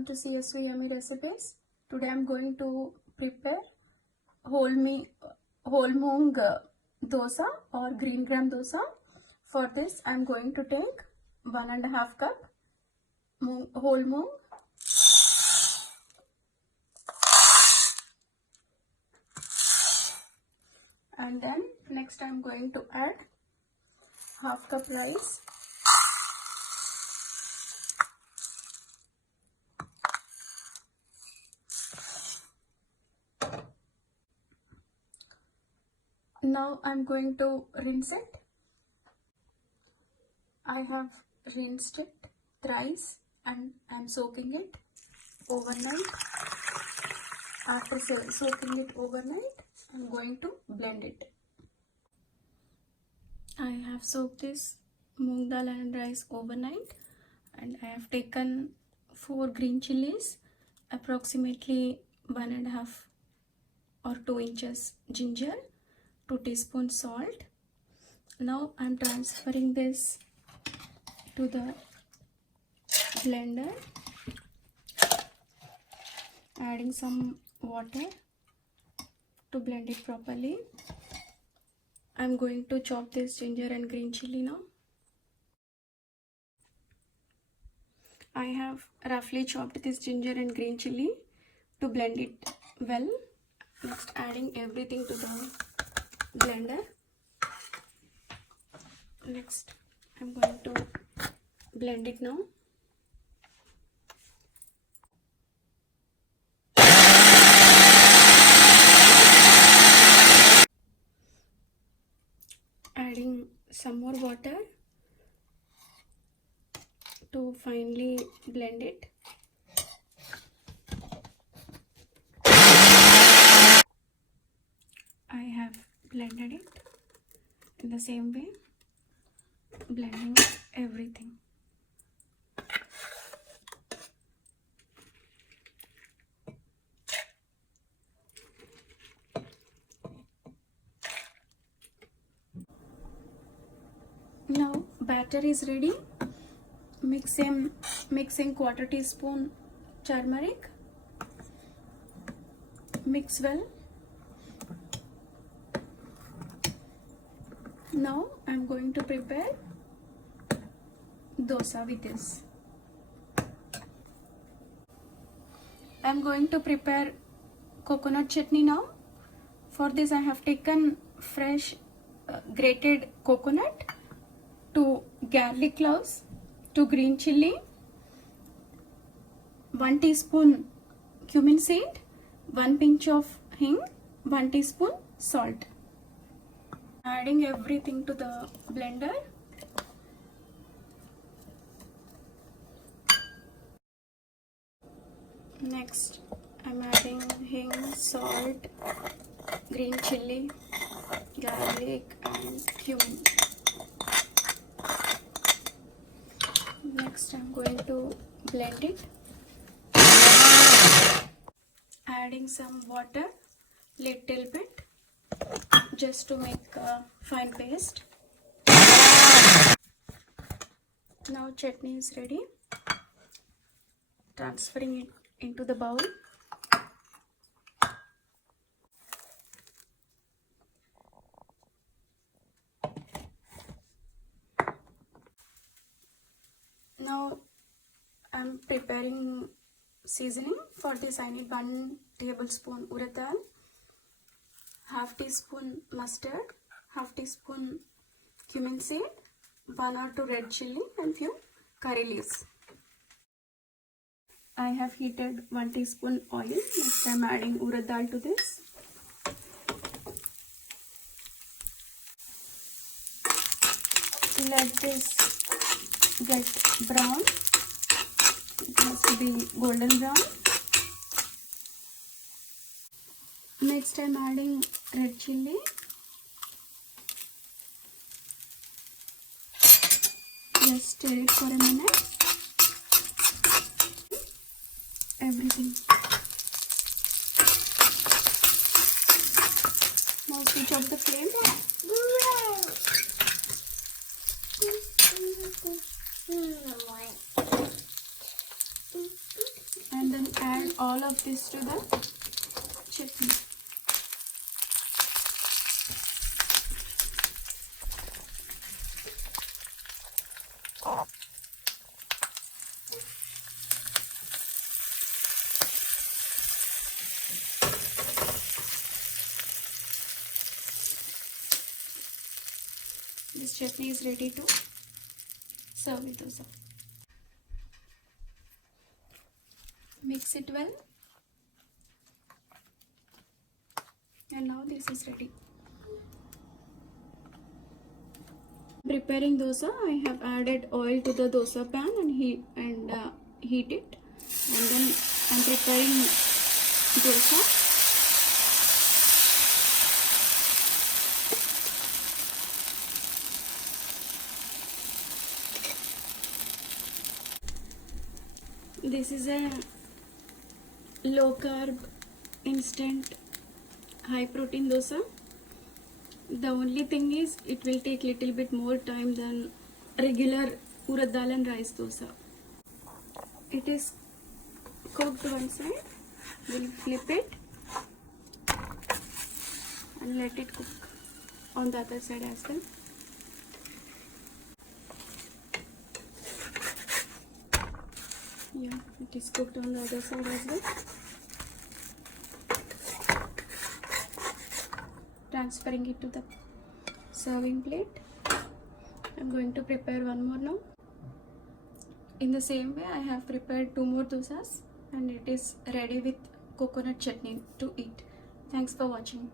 welcome to CSV YummY recipes. Today I'm going to prepare whole moong dosa or green gram dosa. For this I'm going to take 1.5 cup whole moong, and then next I'm going to add half cup rice, now I'm going to rinse it. I have rinsed it thrice and I'm soaking it overnight. After soaking it overnight, I'm going to blend it. I have soaked this moong dal and rice overnight, and I have taken 4 green chilies, approximately 1.5 or 2 inches ginger, 2 teaspoons salt. Now I'm transferring this to the blender, adding some water to blend it properly. I'm going to chop this ginger and green chili now. I have roughly chopped this ginger and green chili to blend it well. Next, adding everything to the blender. Next, I'm going to blend it now. Adding some more water to finely blend it. I have blended it in the same way, blending everything. Now batter is ready. Mixing 1/4 teaspoon turmeric. Mix well. Now I'm going to prepare dosa with this. I'm going to prepare coconut chutney now. For this I have taken fresh grated coconut, 2 garlic cloves, 2 green chili, 1 teaspoon cumin seed, 1 pinch of hing, 1 teaspoon salt. Adding everything to the blender. Next, I'm adding hing, salt, green chili, garlic and cumin. Next, I'm going to blend it. Adding some water, little bit, just to make a fine paste. Now chutney is ready. Transferring it into the bowl. Now I'm preparing seasoning. For this I need 1 tablespoon urad dal, half teaspoon mustard, half teaspoon cumin seed, 1 or 2 red chili and few curry leaves. I have heated 1 teaspoon oil. Next I'm adding urad dal to this. Let this get brown. It has to be golden brown. Next I'm adding red chili. Just stir it for a minute. Everything. Now switch off the flame. all of this to the chutney. This chutney is ready to serve with dosa. Mix it well, and now this is ready. Preparing dosa, I have added oil to the dosa pan and heat it, and then I'm preparing dosa. This is a low carb, instant, high protein dosa. The only thing is it will take little bit more time than regular urad dal and rice dosa. It is cooked one side. We'll flip it and let it cook on the other side as well. Yeah, it is cooked on the other side as well. Transferring it to the serving plate. I'm going to prepare one more now. In the same way, I have prepared 2 more dosas and it is ready with coconut chutney to eat. Thanks for watching.